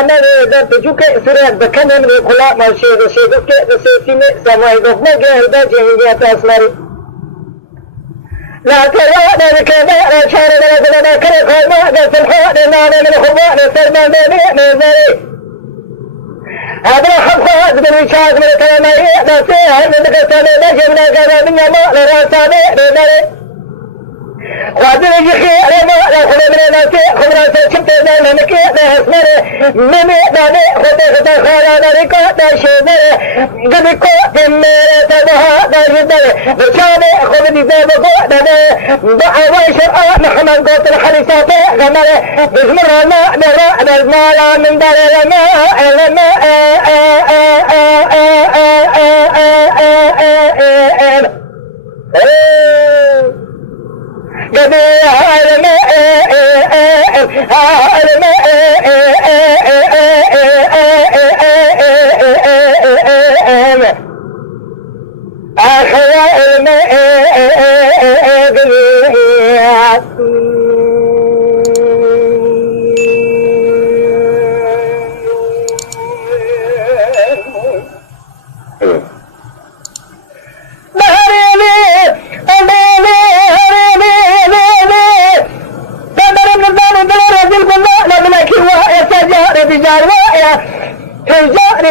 Karena dah tujuh ke surat berkanan berkulak masih berseduk ke bersesime sama hidup negara dah jadi atas mari. لا ترى ذلك ما شار ذلك لا كره ما ذا الحق لنا من الخباء نسلم من ذلك هذا خباء من الشاذ من الكلام لا سيء من الكلام لا شيء من الكلام من ما لا راسه من ذلك وهذا يجي ما لا خذ من الناس خذ راس شفت ذا من كي ذا اسمه من ذا خذ خالا ذلك ذا شيء قد كو من تبها ذا جدار بشان خذ ذا بقى ذا دعوة شرع محمد قلت الحديثات غمره بسم الله نرى المال من دار لنا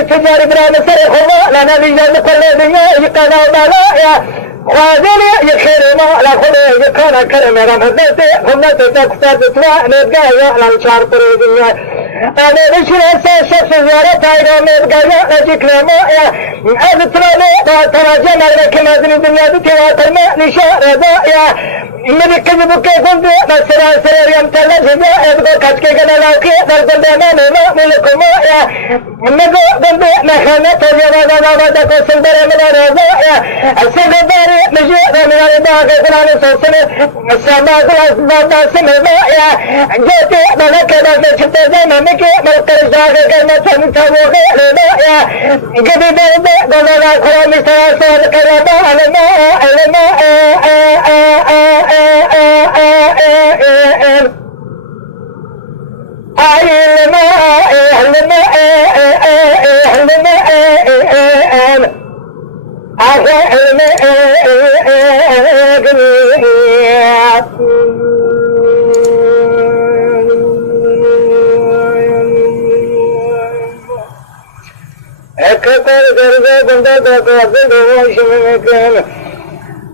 تجاري برا نسر خما لنا بيجان كل دنيا يقنا وبلايا خاذلي يخير ما لا خذ يقنا كرم رام هدته خمنا تكسر تطلع نبقى على الشعر بريدنيا أنا بشر شخص زيارة تايرا نبقى نجيكنا ما هذا ترى جمع لك ما زين الدنيا بتواتر ما نشاء رضايا من كذب كذب مسرا سرير يمتلأ جزاء يبقى كشك كذا لوكي درب دما ما ملكم يا نجو دم نخانة تجربة دما دكتور سندر من الرضايا السندر مجيء من الرضا كذا نسوسنا السماء كذا سماء يا جت ملك كذا شفت زمان مكي ملك الجاك كذا تنتظر يا جد درب دما كذا مسرا كذا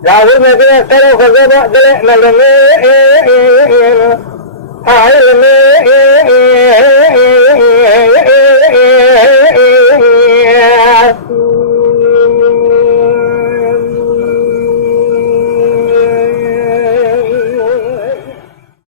راهل में भी करो खबर दले नलमे